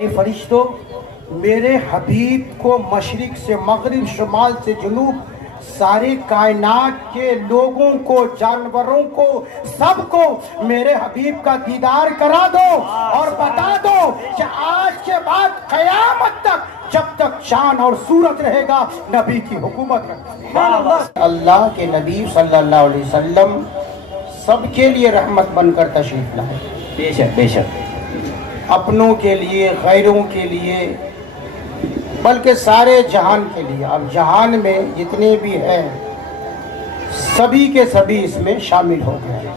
فرشتوں، میرے حبیب کو مشرق سے مغرب، شمال سے جنوب، سارے کائنات کے لوگوں کو، جانوروں کو، سب کو میرے حبیب کا دیدار کرا دو اور بتا دو کہ آج کے بعد قیامت تک جب تک چاند اور سورج رہے گا نبی کی حکومت رہے۔ اللہ کے نبی صلی اللہ علیہ وسلم سب کے لیے رحمت بن کر تشریف لائے، بے شک بے شک، اپنوں کے لیے، غیروں کے لیے، بلکہ سارے جہان کے لیے۔ اب جہان میں جتنے بھی ہیں سبھی کے سبھی اس میں شامل ہو گئے۔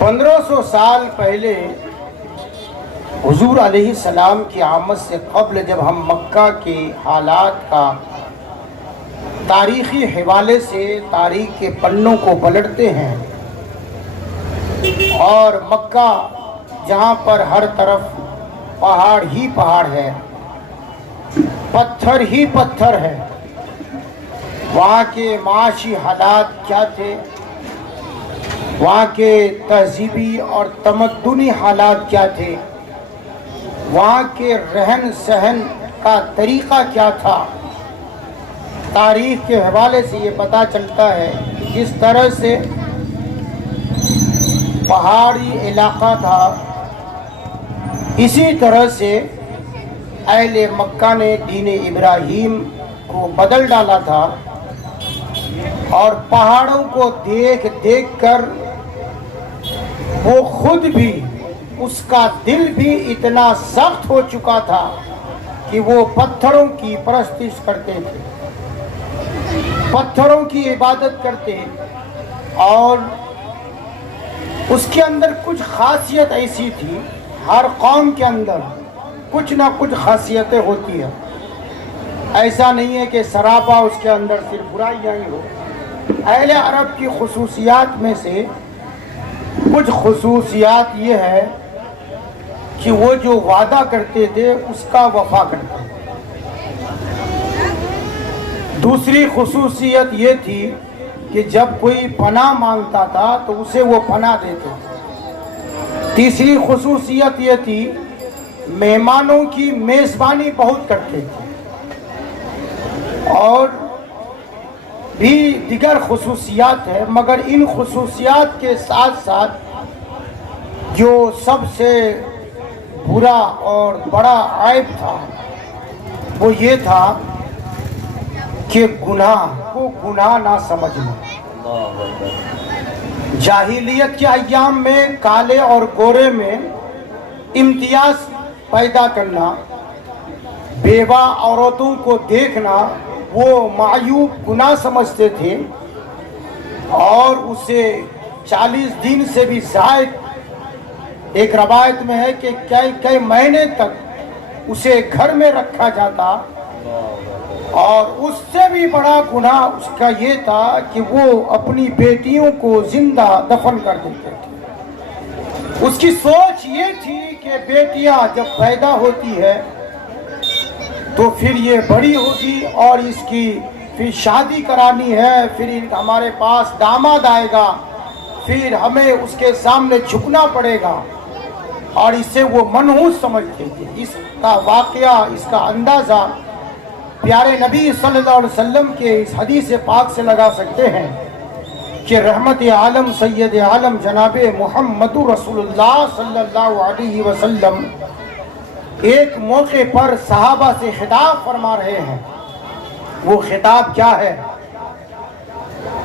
1500 سال پہلے حضور علیہ السلام کی آمد سے قبل جب ہم مکہ کے حالات کا تاریخی حوالے سے تاریخ کے پنوں کو پلٹتے ہیں اور مکہ جہاں پر ہر طرف پہاڑ ہی پہاڑ ہے، پتھر ہی پتھر ہے، وہاں کے معاشی حالات کیا تھے، وہاں کے تہذیبی اور تمدنی حالات کیا تھے، وہاں کے رہن سہن کا طریقہ کیا تھا، تاریخ کے حوالے سے یہ پتہ چلتا ہے کہ جس طرح سے پہاڑی علاقہ تھا اسی طرح سے اہل مکہ نے دین ابراہیم کو بدل ڈالا تھا، اور پہاڑوں کو دیکھ دیکھ کر وہ خود بھی، اس کا دل بھی اتنا سخت ہو چکا تھا کہ وہ پتھروں کی پرستش کرتے تھے، پتھروں کی عبادت کرتے، اور اس کے اندر کچھ خاصیت ایسی تھی، ہر قوم کے اندر کچھ نہ کچھ خاصیتیں ہوتی ہیں، ایسا نہیں ہے کہ سراپا اس کے اندر صرف برائیاں ہی ہو۔ اہل عرب کی خصوصیات میں سے کچھ خصوصیات یہ ہے کہ وہ جو وعدہ کرتے تھے اس کا وفا کرتے تھے۔ دوسری خصوصیت یہ تھی کہ جب کوئی پناہ مانگتا تھا تو اسے وہ پناہ دیتے تھے۔ تیسری خصوصیت یہ تھی مہمانوں کی میزبانی بہت کرتے تھے، اور بھی دیگر خصوصیات ہیں، مگر ان خصوصیات کے ساتھ ساتھ جو سب سے برا اور بڑا عیب تھا وہ یہ تھا کہ گناہ کو گناہ نہ سمجھنا۔ جاہلیت کے ایام میں کالے اور گورے میں امتیاز پیدا کرنا، بیوہ عورتوں کو دیکھنا وہ معیوب گناہ سمجھتے تھے، اور اسے 40 دن سے بھی زائد، ایک روایت میں ہے کہ کئی مہینے تک اسے گھر میں رکھا جاتا، اور اس سے بھی بڑا گناہ اس کا یہ تھا کہ وہ اپنی بیٹیوں کو زندہ دفن کر دیتے تھے۔ اس کی سوچ یہ تھی کہ بیٹیاں جب پیدا ہوتی ہے تو پھر یہ بڑی ہوگی اور اس کی پھر شادی کرانی ہے، پھر ہمارے پاس داماد آئے گا، پھر ہمیں اس کے سامنے جھکنا پڑے گا، اور اسے وہ منحوس سمجھتے تھے۔ اس کا واقعہ، اس کا اندازہ پیارے نبی صلی اللہ علیہ وسلم کے اس حدیث پاک سے لگا سکتے ہیں کہ رحمت عالم سید عالم جناب محمد رسول اللہ صلی اللہ علیہ وسلم ایک موقع پر صحابہ سے خطاب فرما رہے ہیں۔ وہ خطاب کیا ہے؟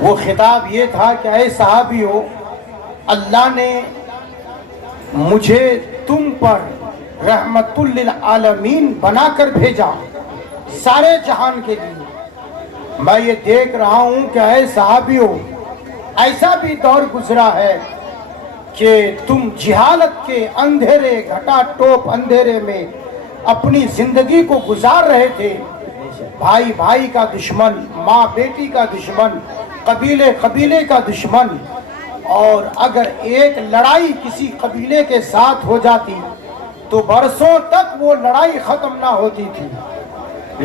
وہ خطاب یہ تھا کہ اے صحابیو، اللہ نے مجھے تم پر رحمت للعالمین بنا کر بھیجا، سارے جہان کے لیے۔ میں یہ دیکھ رہا ہوں کہ اے صحابیو، ایسا بھی دور گزرا ہے کہ تم جہالت کے اندھیرے، گھٹا ٹوپ اندھیرے میں اپنی زندگی کو گزار رہے تھے۔ بھائی بھائی کا دشمن، ماں بیٹی کا دشمن، قبیلے قبیلے کا دشمن، اور اگر ایک لڑائی کسی قبیلے کے ساتھ ہو جاتی تو برسوں تک وہ لڑائی ختم نہ ہوتی تھی،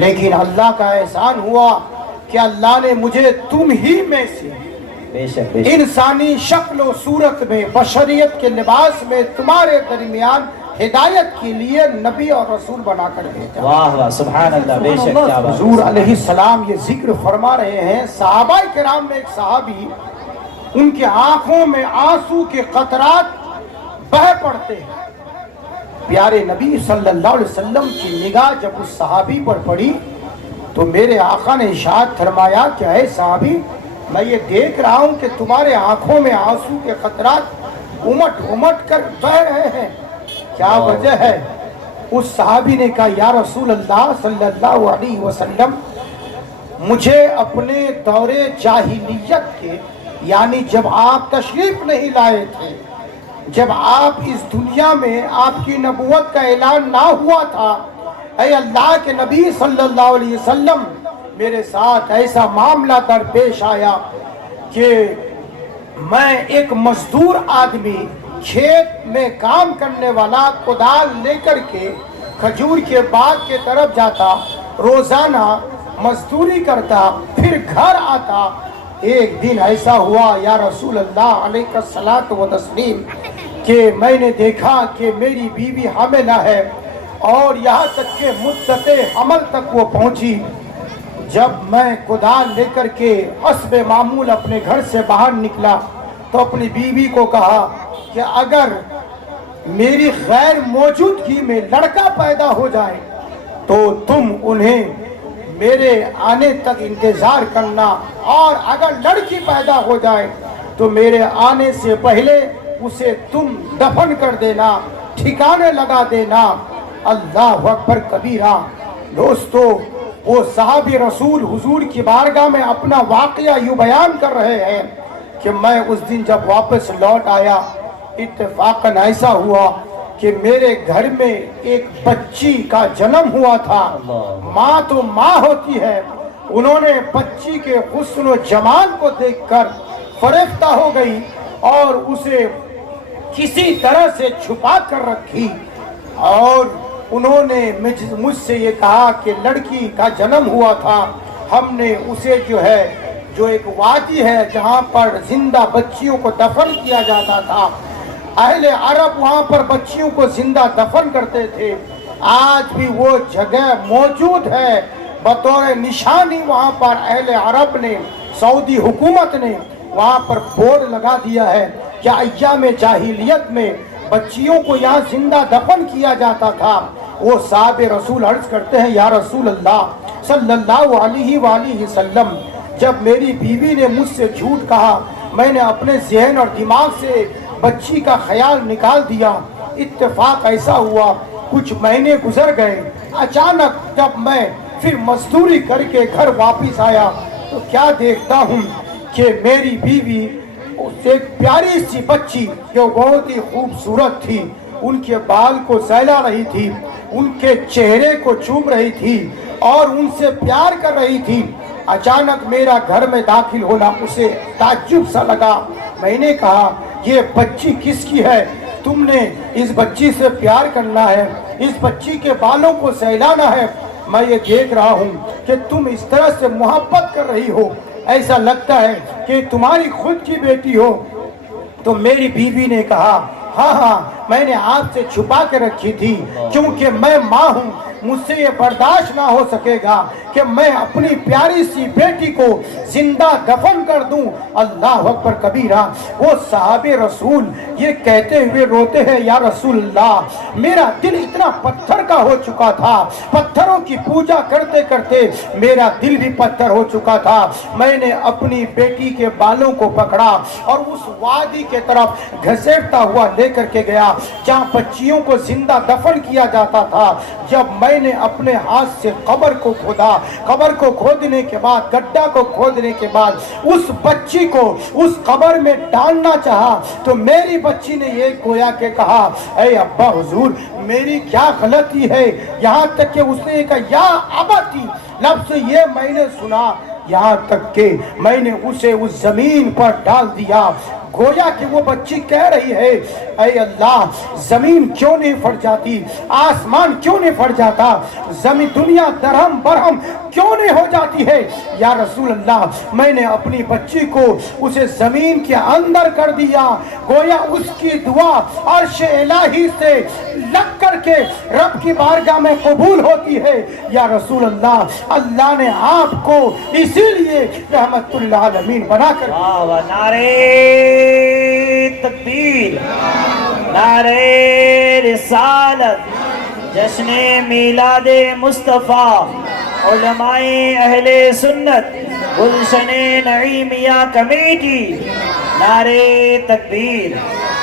لیکن اللہ کا احسان ہوا کہ اللہ نے مجھے تم ہی میں سے انسانی شکل و صورت میں، بشریت کے لباس میں تمہارے درمیان ہدایت کے لیے نبی اور رسول بنا کر بھیجا۔ واہ واہ سبحان اللہ، بے شک کیا بات۔ حضور علیہ السلام یہ ذکر فرما رہے ہیں، صحابہ کرام میں ایک صحابی، ان کی آنکھوں میں آنسو کے قطرات بہہ پڑتے ہیں۔ پیارے نبی صلی اللہ علیہ وسلم کی نگاہ جب اس صحابی پر پڑی تو میرے آقا نے ارشاد فرمایا کہ اے صحابی، میں یہ دیکھ رہا ہوں کہ تمہارے آنکھوں میں آنسو کے قطرات امٹ امٹ کر بہہ رہے ہیں، کیا وجہ ہے؟ اس صحابی نے کہا یا رسول اللہ صلی اللہ علیہ وسلم، مجھے اپنے دور جاہلیت کے، یعنی جب آپ تشریف نہیں لائے تھے، جب آپ اس دنیا میں آپ کی نبوت کا اعلان نہ ہوا تھا، اے اللہ کے نبی صلی اللہ علیہ وسلم، میرے ساتھ ایسا معاملہ درپیش آیا کہ میں ایک مزدور آدمی، کھیت میں کام کرنے والا، کدال لے کر کے کھجور کے باغ کے طرف جاتا، روزانہ مزدوری کرتا، پھر گھر آتا۔ ایک دن ایسا ہوا یا رسول اللہ علیہ الصلاۃ والتسلیم کہ میں نے دیکھا کہ میری بیوی حاملہ ہے، اور یہاں تک کہ مدت حمل تک وہ پہنچی۔ جب میں کدال لے کر کے حسب معمول اپنے گھر سے باہر نکلا تو اپنی بیوی کو کہا کہ اگر میری غیر موجودگی میں لڑکا پیدا ہو جائے تو تم انہیں میرے آنے تک انتظار کرنا، اور اگر لڑکی پیدا ہو جائے تو میرے آنے سے پہلے اسے تم دفن کر دینا، ٹھکانے لگا دینا۔ اللہ اکبر کبیرہ۔ دوستو، وہ صحابی رسول حضور کی بارگاہ میں اپنا واقعہ یوں بیان کر رہے ہیں کہ میں اس دن جب واپس لوٹ آیا، اتفاقاً ایسا ہوا کہ میرے گھر میں ایک بچی کا جنم ہوا تھا۔ ماں تو ماں ہوتی ہے، انہوں نے بچی کے حسن و جمال کو دیکھ کر فریفتہ ہو گئی اور اسے کسی طرح سے چھپا کر رکھی، اور انہوں نے مجھ سے یہ کہا کہ لڑکی کا جنم ہوا تھا، ہم نے اسے جو ایک وادی ہے جہاں پر زندہ بچیوں کو دفن کیا جاتا تھا، اہل عرب وہاں پر بچیوں کو زندہ دفن کرتے تھے، آج بھی وہ جگہ موجود ہے بطور نشانی۔ وہاں پر اہل عرب نے، سعودی حکومت نے وہاں پر بورڈ لگا دیا ہے کہ ایام جاہلیت میں بچیوں کو یہاں زندہ دفن کیا جاتا تھا۔ وہ صاحب رسول عرض کرتے ہیں یا رسول اللہ صلی اللہ علیہ وآلہ وسلم، جب میری بیوی نے مجھ سے جھوٹ کہا، میں نے اپنے ذہن اور دماغ سے بچی کا خیال نکال دیا۔ اتفاق ایسا ہوا، کچھ مہینے گزر گئے، اچانک جب میں پھر مزدوری کر کے گھر واپس آیا تو کیا دیکھتا ہوں کہ میری بیوی ایک پیاری سی بچی جو بہت ہی خوبصورت تھی، ان کے بال کو سہلا رہی تھی، ان کے چہرے کو چوم رہی تھی اور ان سے پیار کر رہی تھی۔ اچانک میرا گھر میں داخل ہونا اسے تعجب سا لگا۔ میں نے کہا یہ بچی کس کی ہے؟ تم نے اس بچی سے پیار کرنا ہے، اس بچی کے بالوں کو سہلانا ہے، میں یہ دیکھ رہا ہوں کہ تم اس طرح سے محبت کر رہی ہو، ایسا لگتا ہے کہ تمہاری خود کی بیٹی ہو۔ تو میری بیوی نے کہا ہاں میں نے آپ سے چھپا کے رکھی تھی، کیونکہ میں ماں ہوں، مجھ سے یہ برداشت نہ ہو سکے گا کہ میں اپنی پیاری سی بیٹی کو زندہ دفن کر دوں۔ اللہ اکبر کبیرہ۔ وہ صحابہ رسول یہ کہتے ہوئے روتے ہیں یا رسول اللہ، میرا دل اتنا پتھر کا ہو چکا تھا، پتھروں کی پوجا کرتے کرتے میرا دل بھی پتھر ہو چکا تھا۔ میں نے اپنی بیٹی کے بالوں کو پکڑا اور اس وادی کے طرف گھسیٹتا ہوا لے کر کے گیا جہاں بچیوں کو زندہ دفن کیا جاتا تھا۔ جب میں نے اپنے ہاتھ سے قبر کو کھودا، قبر کو کھودنے کے بعد، گڈھا کو کھودنے کے بعد اس بچی کو اس قبر میں ڈالنا چاہا تو میری بچی نے یہ گویا کہ کہا اے ابا حضور میری کیا غلطی ہے، یہاں تک کہ اس نے کہا یا ابتی لفظ یہ میں نے سنا، یہاں تک کہ میں نے اسے اس زمین پر ڈال دیا۔ گویا کہ وہ بچی کہہ رہی ہے اے اللہ زمین کیوں نہیں پھٹ جاتی, آسمان کیوں نہیں پھٹ جاتا, زمین دنیا درہم برہم کیوں نہیں ہو جاتی ہے. یا رسول اللہ میں نے اپنی بچی کو اسے زمین کے اندر کر دیا, گویا اس کی دعا عرش الہی سے لگ کر کے رب کی بارگاہ میں قبول ہوتی ہے. یا رسول اللہ اللہ نے آپ کو اسی لیے رحمت للعالمین بنا کر نعرے تکبیر, نعرے رسالت, جشن میلاد مصطفیٰ, علماء اہل سنت, گلشن نعیمیہ کمیٹی, نعرے تکبیر.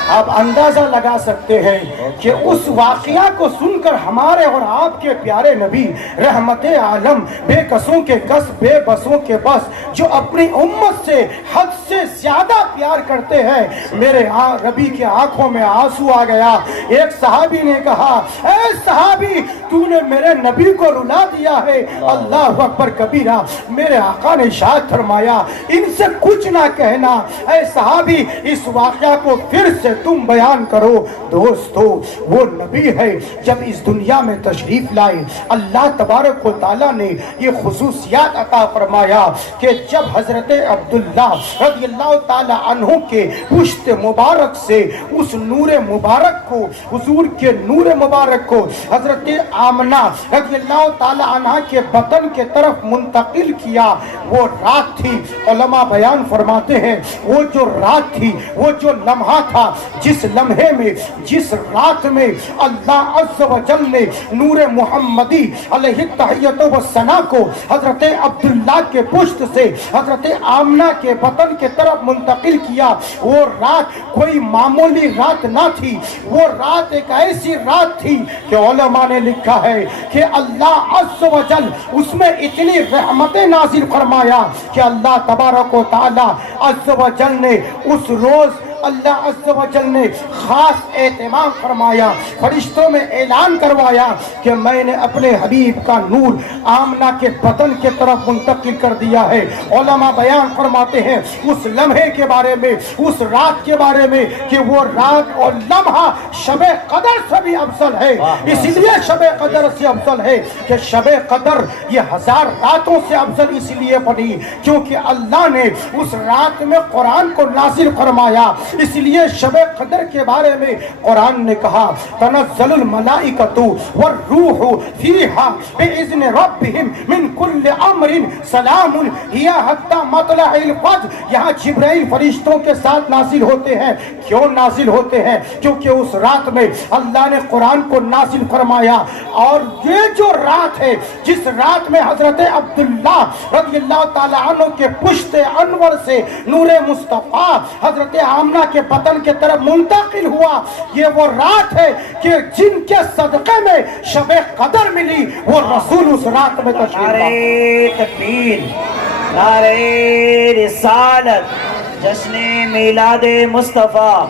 آپ اندازہ لگا سکتے ہیں کہ اس واقعہ کو سن کر ہمارے اور آپ کے پیارے نبی رحمت عالم بے کسوں کے کس بے بسوں کے بس جو اپنی امت سے حد سے زیادہ پیار کرتے ہیں, میرے ربی کے آنکھوں میں آنسو آ گیا. ایک صحابی نے کہا اے صحابی تو نے میرے نبی کو رلا دیا ہے. اللہ اکبر کبیرہ. میرے آقا نے ارشاد فرمایا ان سے کچھ نہ کہنا, اے صحابی اس واقعہ کو پھر سے تم بیان کرو. دوستو وہ نبی ہے جب اس دنیا میں تشریف لائے اللہ تبارک و تعالیٰ نے یہ خصوصیات عطا فرمایا کہ جب حضرت عبداللہ رضی اللہ تعالیٰ عنہ کے پشت مبارک سے اس نور مبارک کو, حضور کے نور مبارک کو حضرت آمنہ رضی اللہ تعالیٰ عنہ کے بطن کے طرف منتقل کیا, وہ رات تھی. علماء بیان فرماتے ہیں وہ جو رات تھی, وہ جو لمحہ تھا, جس لمحے میں جس رات میں اللہ عز و جل نے نور محمدی علیہ التحیت و ثنا کو حضرت عبداللہ کے پشت سے حضرت آمنہ کے بطن کے طرف منتقل کیا, وہ رات کوئی معمولی رات نہ تھی. وہ رات ایک ایسی رات تھی کہ علماء نے لکھا ہے کہ اللہ عز و جل اس میں اتنی رحمتیں نازل فرمایا کہ اللہ تبارک و تعالی عز و جل نے اس روز اللہ عز و جل نے خاص اہتمام فرمایا, فرشتوں میں اعلان کروایا کہ میں نے اپنے حبیب کا نور آمنہ کے بدن کے طرف منتقل کر دیا ہے. علماء بیان فرماتے ہیں اس لمحے کے بارے میں, اس رات کے بارے میں کہ وہ رات اور لمحہ شب قدر سے بھی افضل ہے. اس لیے شب قدر سے افضل ہے کہ شب قدر یہ 1000 راتوں سے افضل اس لیے بنی کیونکہ اللہ نے اس رات میں قرآن کو نازل فرمایا. اس لیے شب قدر کے بارے میں قرآن نے کہا تنزل الملائکۃ والروح فیہا باذن ربہم من کل امر سلام ہی حتی مطلع الفجر. یہاں جبرائیل فرشتوں کے ساتھ نازل ہوتے ہیں. کیوں نازل ہوتے ہیں؟ کیونکہ اس رات میں اللہ نے قرآن کو نازل فرمایا. اور یہ جو رات ہے جس رات میں حضرت عبداللہ رضی اللہ تعالیٰ عنہ کے پشت انور سے نور مصطفیٰ حضرت آمنہ کے بطن کے طرف منتقل ہوا, یہ وہ رات ہے کہ جن کے صدقے میں شب قدر ملی وہ رسول اس رات میں تشریف لائے. نعرے تکبیر, نعرے رسالت, جشن میلاد مصطفیٰ,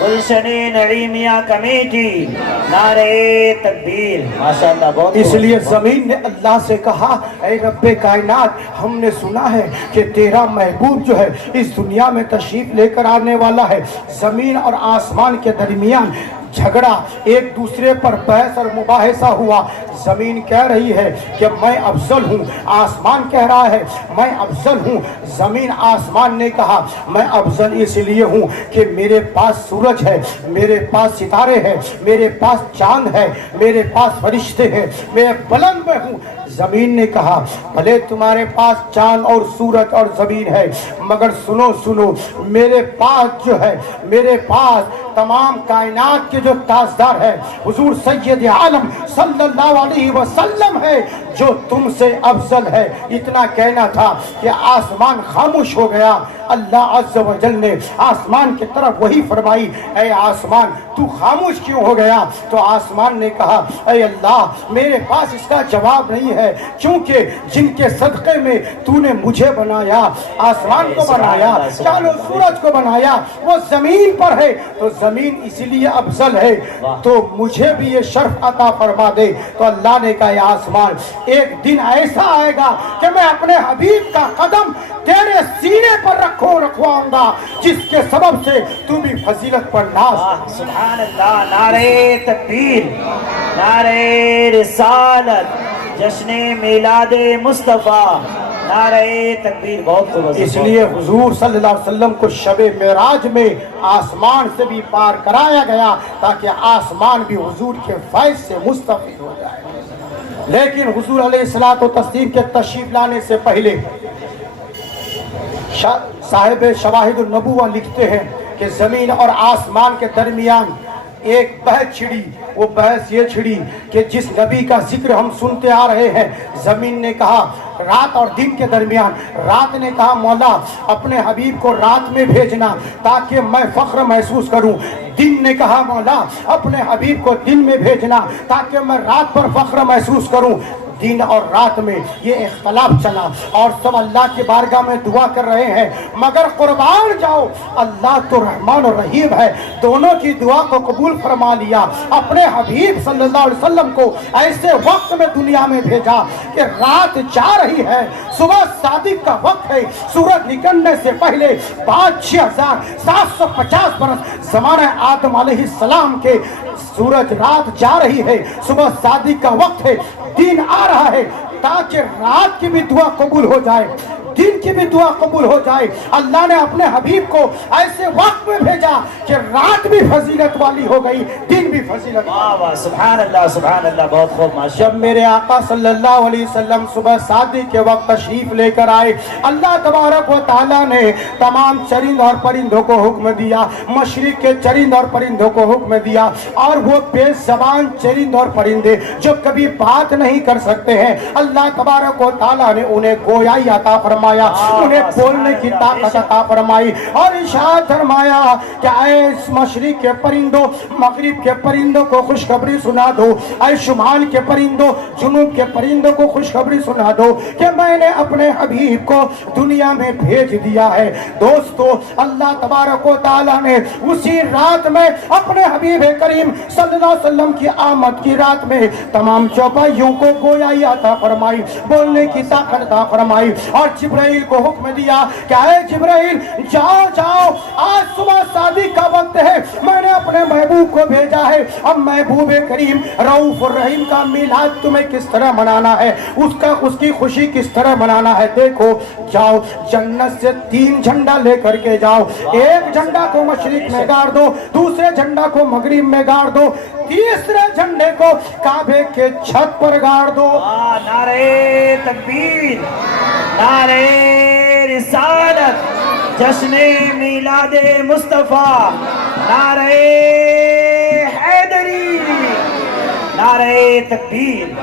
گلشن نعیمیہ کمیٹی, نعرے تکبیر. ماشاءاللہ بہت. اس لیے زمین نے اللہ سے کہا اے رب کائنات ہم نے سنا ہے کہ تیرا محبوب جو ہے اس دنیا میں تشریف لے کر آنے والا ہے. زمین اور آسمان کے درمیان جھگڑا, ایک دوسرے پر بحث اور مباحثہ ہوا. زمین کہہ رہی ہے کہ میں افضل ہوں, آسمان کہہ رہا ہے میں افضل ہوں. زمین آسمان نے کہا میں افضل اس لیے ہوں کہ میرے پاس سورج ہے, میرے پاس ستارے ہیں, میرے پاس چاند ہے, میرے پاس فرشتے ہیں, میں بلند میں ہوں. زمین نے کہا بھلے تمہارے پاس چاند اور سورج اور زمین ہے مگر سنو سنو میرے پاس جو ہے, میرے پاس تمام کائنات کے جو تاجدار ہے حضور سید عالم صلی اللہ علیہ وسلم ہے جو تم سے افضل ہے. اتنا کہنا تھا کہ آسمان خاموش ہو گیا. اللہ عز و جل نے آسمان کی طرف وہی فرمائی اے آسمان تو خاموش کیوں ہو گیا؟ تو آسمان نے کہا اے اللہ میرے پاس اس کا جواب نہیں ہے کیونکہ جن کے صدقے میں تو نے مجھے بنایا, آسمان کو بنایا, چاند و سورج کو بنایا, وہ زمین پر ہے تو زمین اس لیے افضل ہے, تو مجھے بھی یہ شرف عطا فرما دے. تو اللہ نے کہا اے آسمان ایک دن ایسا آئے گا کہ میں اپنے حبیب کا قدم تیرے سینے پر رکھواؤں گا جس کے سبب سے تو بھی فضیلت پر ناز۔ سبحان اللہ، نعرہ تکبیر، نعرہ رسالت، جشن میلاد مصطفیٰ، نعرہ تکبیر۔ بہت خوب۔ اس لیے حضور صلی اللہ علیہ وسلم کو شب معراج میں آسمان سے بھی پار کرایا گیا تاکہ آسمان بھی حضور کے فیض سے مستفید ہو جائے۔ لیکن حضور علیہ الصلوۃ والتسلیم کے تشریف لانے سے پہلے صاحب شواہد النبوہ لکھتے ہیں کہ زمین اور آسمان کے درمیان ایک بحث چھڑی۔ وہ بحث یہ چھڑی کہ جس نبی کا ذکر ہم سنتے آ رہے ہیں، زمین نے کہا رات اور دن کے درمیان، رات نے کہا مولا اپنے حبیب کو رات میں بھیجنا تاکہ میں فخر محسوس کروں، دن نے کہا مولا اپنے حبیب کو دن میں بھیجنا تاکہ میں رات پر فخر محسوس کروں۔ دن اور رات میں یہ اختلاف چلا اور سب اللہ کی بارگاہ میں دعا کر رہے ہیں، مگر قربان جاؤ اللہ تو رحمان و رحیم ہے، دونوں کی دعا کو قبول فرما لیا۔ اپنے حبیب صلی اللہ علیہ وسلم کو ایسے وقت میں دنیا میں بھیجا کہ رات جا رہی ہے، صبح صادق کا وقت ہے، سورج نکلنے سے پہلے بعد 6750 برس زمانہ آدم علیہ السلام کے سورج رات جا رہی ہے، صبح صادق کا وقت ہے، دن آ رہا ہے تاکہ رات کی بھی دعا قبول ہو جائے، دن کی بھی دعا قبول ہو جائے۔ اللہ نے اپنے حبیب کو ایسے وقت میں بھیجا کہ رات بھی فضیلت والی ہو گئی، دن بھی فضیلت والی۔ واہ واہ، سبحان اللہ سبحان اللہ، بہت خوب ماشاء جب میرے آقا صلی اللہ علیہ وسلم صبح صادق کے وقت تشریف لے کر آئے، اللہ تبارک و تعالیٰ نے تمام چرند اور پرندوں کو حکم دیا، مشرق کے چرند اور پرندوں کو حکم دیا، اور وہ بے زبان چرند اور پرندے جو کبھی بات نہیں کر سکتے ہیں، اللہ تبارک و تعالیٰ نے انہیں گویائی عطا فرمایا، انہیں بولنے کی طاقت عطا فرمائی، اور ارشاد فرمایا کہ اے مشرق کے پرندوں مغرب کے پرندوں کو خوشخبری سنا دو، اے شمال کے پرندوں جنوب کے پرندوں کو خوشخبری سنا دو کہ میں نے اپنے حبیب کو دنیا میں بھیج دیا ہے۔ دوستو اللہ تبارک و تعالیٰ نے اسی رات میں اپنے حبیب کریم صلی اللہ علیہ وسلم کی آمد کی رات میں تمام چوپائیوں کو گویائی عطا فرمائی، بولنے کی طاقت عطا فرمائی، اور جبرائیل کو حکم دیا کہ اے جبرائیل جاؤ جاؤ، آج صبح صادق کا وقت ہے، میں نے اپنے محبوب کو بھیجا ہے، اب محبوب کریم رؤوف الرحیم کا میلاد تمہیں کس طرح منانا ہے، اس کی خوشی کس طرح منانا ہے، دیکھو جاؤ جنت سے 3 جھنڈا لے کر کے جاؤ، ایک جھنڈا کو مشرق میں گاڑ دو، دوسرے جھنڈا کو مغرب میں گاڑ دو، تیسرے جھنڈے کو کعبے کے چھت پر گاڑ دو۔ نعرہ تکبیر، نعرہ رسالت، جشن میلاد مصطفیٰ، نعرہ حیدری، نعرہ تکبیر۔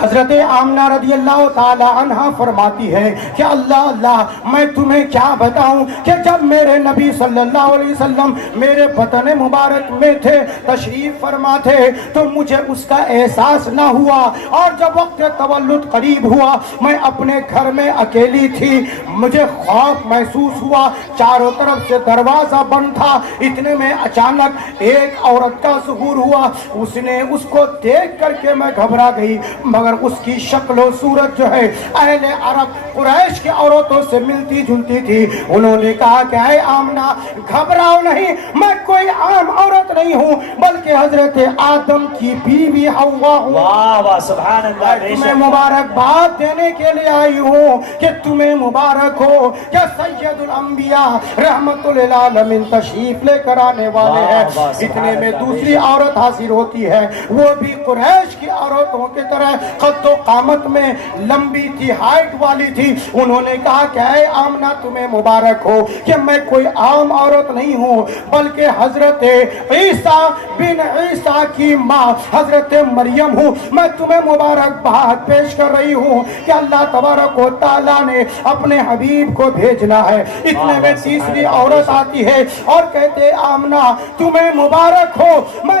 حضرت آمنہ رضی اللہ تعالی عنہ فرماتی ہے کہ اللہ اللہ میں تمہیں کیا بتاؤں کہ جب میرے نبی صلی اللہ علیہ وسلم میرے بطن مبارک میں تھے، تشریف فرما تھے، تو مجھے اس کا احساس نہ ہوا، اور جب وقت تولد قریب ہوا میں اپنے گھر میں اکیلی تھی، مجھے خوف محسوس ہوا، چاروں طرف سے دروازہ بند تھا، اتنے میں اچانک ایک عورت کا ظہور ہوا، اس کو دیکھ کر کے میں گھبرا گئی، مگر اس کی شکل و صورت جو ہے اہل عرب قریش کی عورتوں سے ملتی جلتی تھی۔ انہوں نے کہا کہ اے آمنہ گھبراؤ نہیں، میں کوئی عام عورت نہیں ہوں بلکہ حضرت آدم کی بیوی حوا ہوں۔ واہ واہ، سبحان اللہ، بے تمہیں شک۔ مبارکباد دینے کے لیے آئی ہوں کہ تمہیں مبارک ہو کہ سید الانبیاء رحمت للعالمین تشریف لے کر آنے والے ہیں۔ اتنے میں دوسری عورت حاضر ہوتی ہے، وہ بھی قریش کی عورتوں کی طرح قد و قامت میں لمبی تھی، ہائٹ والی تھی۔ انہوں نے کہا کہ اے آمنہ تمہیں مبارک ہو کہ میں کوئی عام عورت نہیں ہوں بلکہ حضرت عیسیٰ بن عیسیٰ کی ماں حضرت مریم ہوں۔ میں تمہیں مبارکباد پیش کر رہی ہوں کہ اللہ تبارک و تعالیٰ نے اپنے حبیب کو بھیجنا ہے۔ اتنے میں تیسری عورت آتی ہے اور کہتے آمنہ تمہیں مبارک ہو، میں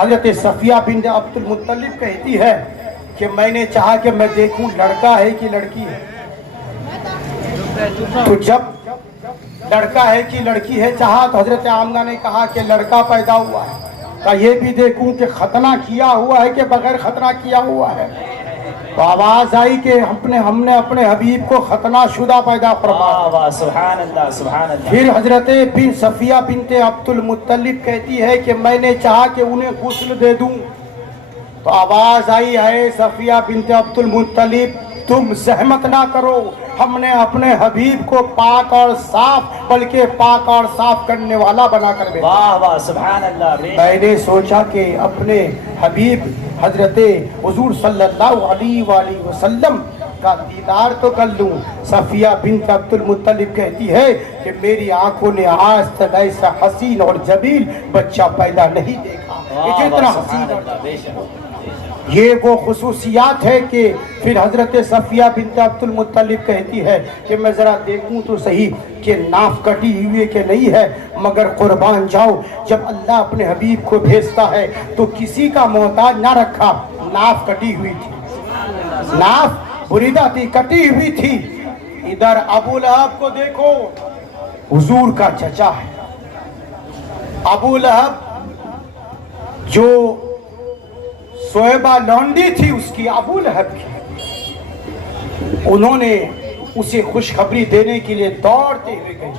حضرت صفیہ بنت عبد المطلب کہتی ہے کہ میں نے چاہا کہ میں دیکھوں لڑکا ہے کہ لڑکی ہے. تو جب لڑکا ہے کہ لڑکی ہے چاہا تو حضرت آمنہ نے کہا کہ لڑکا پیدا ہوا ہے. کہا یہ بھی دیکھوں کہ ختنہ کیا ہوا ہے کہ بغیر ختنہ کیا ہوا ہے. تو آواز آئی کہ ہم نے اپنے حبیب کو ختنہ شدہ پیدا فرمایا. واہ سبحان اللہ سبحان اللہ. پھر حضرت صفیہ بنت عبد المطلب کہتی ہے کہ میں نے چاہا کہ انہیں غسل دے دوں. تو آواز آئی ہے صفیہ بنت عبد المطلب تم زحمت نہ کرو، ہم نے اپنے حبیب کو پاک اور صاف بلکہ پاک اور صاف کرنے والا بنا کر بھیجا. واہ واہ سبحان اللہ. میں نے سوچا کہ اپنے حبیب حضرت حضور صلی اللہ علیہ وآلہ وسلم کا دیدار تو کر لوں. صفیہ بنت عبد المطلب کہتی ہے کہ میری آنکھوں نے آج تک ایسا حسین اور جمیل بچہ پیدا نہیں دیکھا. یہ جتنا حسین اور یہ وہ خصوصیات ہے کہ پھر حضرت صفیہ بنت عبد المطلب کہتی ہے کہ میں ذرا دیکھوں تو صحیح کہ ناف کٹی ہوئی کہ نہیں ہے، مگر قربان جاؤ جب اللہ اپنے حبیب کو بھیجتا ہے تو کسی کا محتاج نہ رکھا. ناف کٹی ہوئی تھی، ناف بریدہ تھی، کٹی ہوئی تھی. ادھر ابو لہب کو دیکھو، حضور کا چچا ہے. ابو لہب جو صہیبہ لونڈی تھی اس کی، ابو لہب کی، انہوں نے اسے خوشخبری دینے کے لیے دوڑتے ہوئے گئے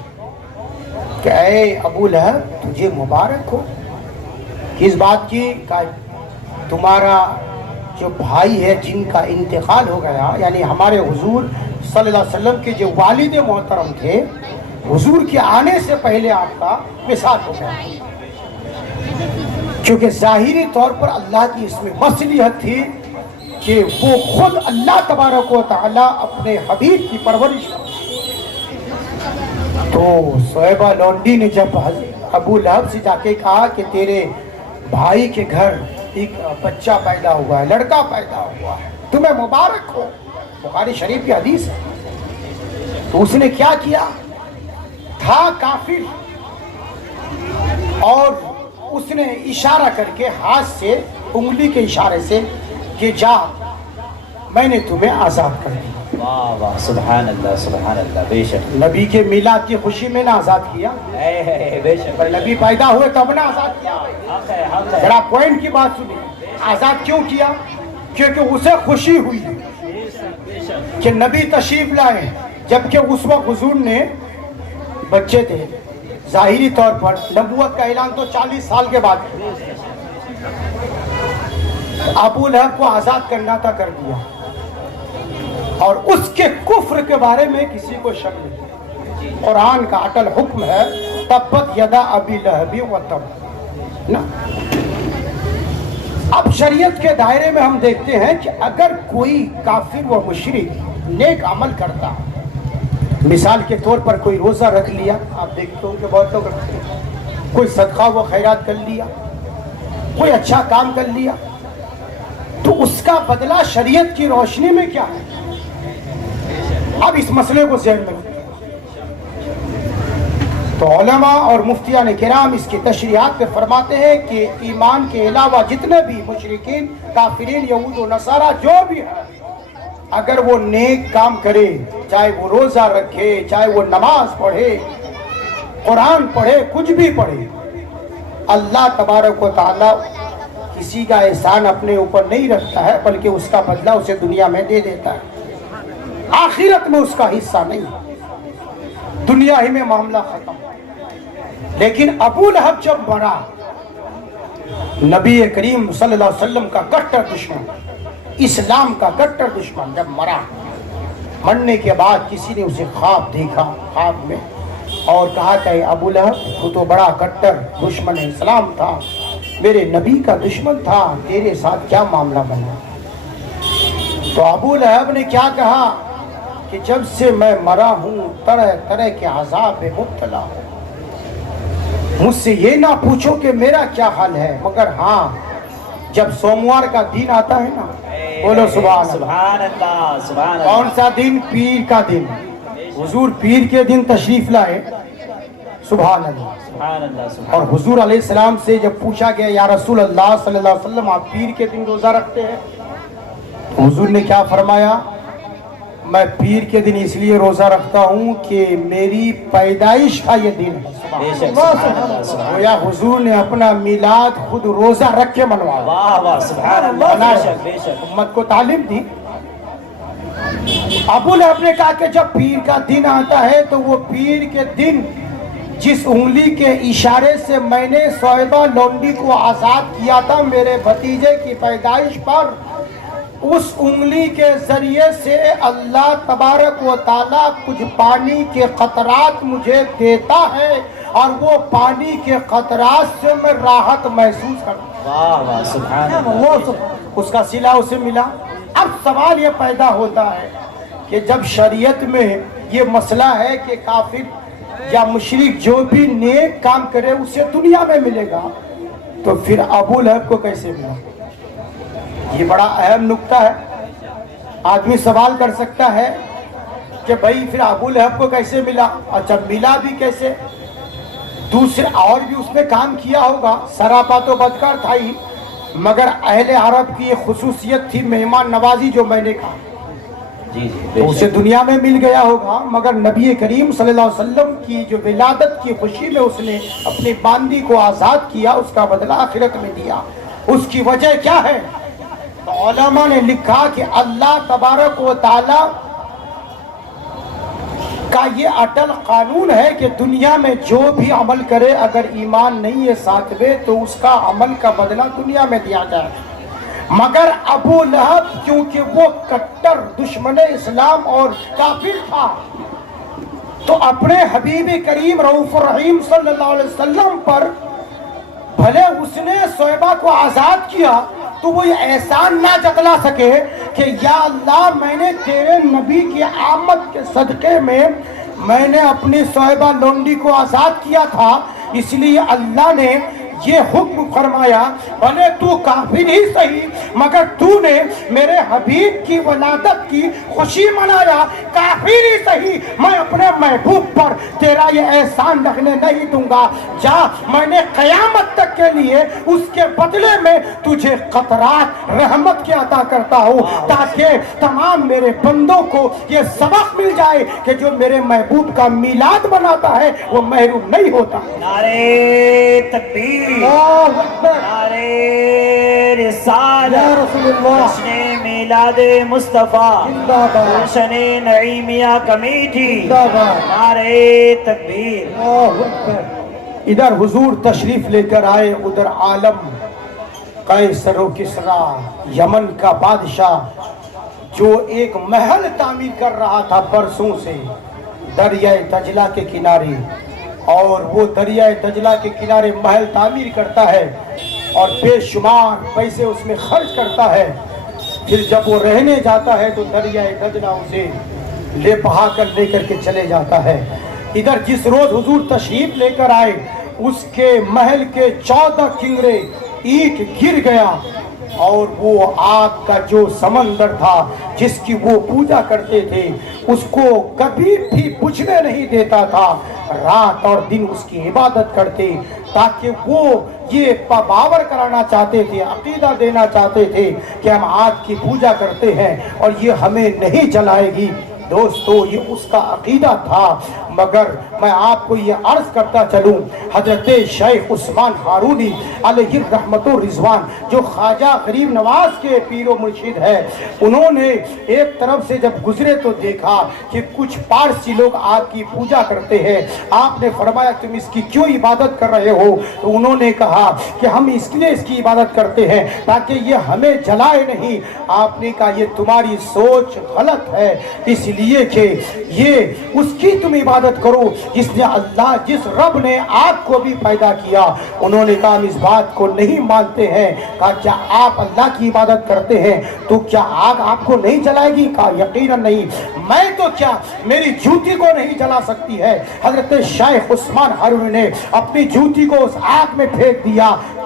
کہ اے ابو لہب تجھے مبارک ہو. کس بات کی؟ کہ تمہارا جو بھائی ہے جن کا انتقال ہو گیا، یعنی ہمارے حضور صلی اللہ علیہ وسلم کے جو والد محترم تھے، حضور کے آنے سے پہلے آپ کا وصال ہو گیا. کیونکہ ظاہری طور پر اللہ کی اس میں مصلحت تھی کہ وہ خود اللہ تبارک و تعالی اپنے حبیب کی پرورش. تو صہیبہ لونڈی نے جب ابو لہب سے جا کے کہا کہ تیرے بھائی کے گھر ایک بچہ پیدا ہوا ہے، لڑکا پیدا ہوا ہے، تمہیں مبارک ہو، بخاری شریف کی حدیث ہے. تو اس نے کیا کیا؟ تھا کافر، اور اس نے اشارہ کر کے ہاتھ سے انگلی کے اشارے سے کہ جا میں نے تمہیں آزاد کر دیا. واہ واہ سبحان اللہ سبحان اللہ. بے شک نبی کے میلاد کی خوشی میں نہ آزاد کیا، بے شک. پر نبی پیدا ہوئے تب نہ آزاد کیا. ذرا پوائنٹ کی بات سنیے، آزاد کیوں کیا؟ کیونکہ اسے خوشی ہوئی کہ نبی تشریف لائے. جبکہ اس وقت حضور نے بچے تھے، ظاہری طور پر نبوت کا اعلان تو 40 سال کے بعد. ابو لہب کو آزاد کرنا تھا، کر دیا. اور اس کے کفر کے بارے میں کسی کو شک نہیں. قرآن کا اٹل حکم ہے تبت یدا ابی لہب و تب. اب شریعت کے دائرے میں ہم دیکھتے ہیں کہ اگر کوئی کافر و مشرک نیک عمل کرتا، مثال کے طور پر کوئی روزہ رکھ لیا، آپ دیکھتے ہو کہ بہت لوگ رکھتے ہیں، کوئی صدقہ و خیرات کر لیا، کوئی اچھا کام کر لیا، تو اس کا بدلہ شریعت کی روشنی میں کیا ہے؟ اب اس مسئلے کو ذہن میں رکھیں. تو علماء اور مفتیان کرام اس کی تشریحات میں فرماتے ہیں کہ ایمان کے علاوہ جتنے بھی مشرکین، کافرین، یہود و نصارہ جو بھی ہیں، اگر وہ نیک کام کرے، چاہے وہ روزہ رکھے، چاہے وہ نماز پڑھے، قرآن پڑھے، کچھ بھی پڑھے، اللہ تبارک و تعالی کسی کا احسان اپنے اوپر نہیں رکھتا ہے، بلکہ اس کا بدلہ اسے دنیا میں دے دیتا ہے. آخرت میں اس کا حصہ نہیں، دنیا ہی میں معاملہ ختم. لیکن ابو لہب جب مرا، نبی کریم صلی اللہ علیہ وسلم کا کٹر دشمن، اسلام کا کٹر دشمن، جب مرا، مرنے کے بعد کسی نے اسے خواب دیکھا، خواب میں، اور کہا کہ ابو لہب تو بڑا کٹر دشمن اسلام تھا، میرے نبی کا دشمن تھا، تیرے ساتھ کیا معاملہ بنا؟ تو ابو لہب نے کیا کہا کہ جب سے میں مرا ہوں طرح طرح کے عذاب میں مبتلا ہوں. مجھ سے یہ نہ پوچھو کہ میرا کیا حال ہے، مگر ہاں جب سوموار کا دن آتا ہے نا، بولو سبحان اللہ سبحان اللہ. کون سا دن؟ پیر کا دن. حضور پیر کے دن تشریف لائے، سبحان اللہ. سبحان اللہ سبحان اور حضور علیہ السلام سے جب پوچھا گیا یا رسول اللہ صلی اللہ علیہ وسلم آپ پیر کے دن روزہ رکھتے ہیں؟ حضور نے کیا فرمایا؟ میں پیر کے دن اس لیے روزہ رکھتا ہوں کہ میری پیدائش کا یہ دن ہے. بے شک سبحان اللہ سبحان گویا حضور نے اپنا میلاد خود روزہ رکھ کے منوایا. واہ واہ سبحان اللہ بے شک بے شک امت کو تعلیم دی. ابو لہب نے کہا کہ جب پیر کا دن آتا ہے تو وہ پیر کے دن جس انگلی کے اشارے سے میں نے صہیبہ لونڈی کو آزاد کیا تھا میرے بھتیجے کی پیدائش پر، اس انگلی کے ذریعے سے اللہ تبارک و تعالیٰ کچھ پانی کے قطرات مجھے دیتا ہے اور وہ پانی کے قطرات سے میں راحت محسوس کرتا ہوں. واہ واہ سبحان اللہ. اس کا صلہ اسے ملا. اب سوال یہ پیدا ہوتا ہے کہ جب شریعت میں یہ مسئلہ ہے کہ کافر یا مشرک جو بھی نیک کام کرے اسے دنیا میں ملے گا، تو پھر ابو لہب کو کیسے ملا؟ یہ بڑا اہم نکتہ ہے. آدمی سوال کر سکتا ہے کہ بھائی پھر ابو لہب کو کیسے ملا؟ اچھا ملا بھی کیسے؟ دوسرے اور بھی اس نے کام کیا ہوگا، سراپا تو بدکار تھا ہی، مگر اہل عرب کی یہ خصوصیت تھی مہمان نوازی جو میں نے کہا، جی تو اسے دنیا میں مل گیا ہوگا. مگر نبی کریم صلی اللہ علیہ وسلم کی جو ولادت کی خوشی میں اس نے اپنی باندی کو آزاد کیا، اس کا بدلہ آخرت میں دیا. اس کی وجہ کیا ہے؟ تو علماء نے لکھا کہ اللہ تبارک و تعالی کا یہ اٹل قانون ہے کہ دنیا میں جو بھی عمل کرے اگر ایمان نہیں ہے ساتھ میں تو اس کا عمل کا بدلہ دنیا میں دیا جائے. مگر ابو لہب کیونکہ وہ کٹر دشمن اسلام اور کافر تھا، تو اپنے حبیب کریم رؤوف الرحیم صلی اللہ علیہ وسلم پر بھلے اس نے صہیبہ کو آزاد کیا تو وہ یہ احسان نہ جتلا سکے کہ یا اللہ میں نے تیرے نبی کی آمد کے صدقے میں نے اپنی صہیبہ لونڈی کو آزاد کیا تھا، اس لیے اللہ نے یہ حکم فرمایا بھلے تو کافر ہی صحیح مگر تو نے میرے حبیب کی ولادت کی خوشی منایا، کافر ہی صحیح میں اپنے محبوب پر تیرا یہ احسان رکھنے نہیں دوں گا. جا میں نے قیامت تک کے لیے اس کے بدلے میں تجھے قطرات رحمت کے عطا کرتا ہوں تاکہ تمام میرے بندوں کو یہ سبق مل جائے کہ جو میرے محبوب کا میلاد مناتا ہے وہ محروم نہیں ہوتا. نعرے تکبیر، نعرے رسالت، یا رسول اللہ، جشن میلاد مصطفیٰ، جشن نعیمیہ کمیٹی، نعرے تکبیر. ادھر حضور تشریف لے کر آئے، ادھر عالم قیصر و کسریٰ یمن کا بادشاہ جو ایک محل تعمیر کر رہا تھا برسوں سے دریائے دجلہ کے کنارے، اور وہ دریائے دجلہ کے کنارے محل تعمیر کرتا ہے اور بے شمار پیسے اس میں خرچ کرتا ہے. پھر جب وہ رہنے جاتا ہے تو دریائے دجلہ اسے لے بہا کر لے کر کے چلے جاتا ہے. ادھر جس روز حضور تشریف لے کر آئے اس کے محل کے 14 کنگرے اینٹ گر گیا اور وہ آگ کا جو سمندر تھا جس کی وہ پوجا کرتے تھے اس کو کبھی بھی بجھنے نہیں دیتا تھا. رات اور دن اس کی عبادت کرتے تاکہ وہ یہ باور کرانا چاہتے تھے، عقیدہ دینا چاہتے تھے کہ ہم آگ کی پوجا کرتے ہیں اور یہ ہمیں نہیں جلائے گی. دوستو یہ اس کا عقیدہ تھا. مگر میں آپ کو یہ عرض کرتا چلوں حضرت شیخ عثمان ہارونی علیہ الرحمت و رضوان جو خواجہ غریب نواز کے پیر و مرشد ہے، انہوں نے ایک طرف سے جب گزرے تو دیکھا کہ کچھ پارسی لوگ آگ کی پوجا کرتے ہیں. آپ نے فرمایا تم اس کی کیوں عبادت کر رہے ہو؟ تو انہوں نے کہا کہ ہم اس لیے اس کی عبادت کرتے ہیں تاکہ یہ ہمیں جلائے نہیں. آپ نے کہا یہ تمہاری سوچ غلط ہے، اس لیے کہ یہ اس کی تم عبادت کرو جس نے اللہ جس رب نے آگ کو بھی پیدا کیا. انہوں نے کہا ہم اس بات کو نہیں مانتے ہیں. کہا کیا آپ اللہ کی عبادت کرتے ہیں تو کیا آگ آپ کو نہیں جلائے گی؟ کہا یقیناً نہیں. میں تو کیا میری جوتی کو نہیں جلا سکتی ہے. حضرت شیخ عثمان ہارونی نے اپنی جوتی کو اس آگ میں پھینک دیا.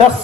10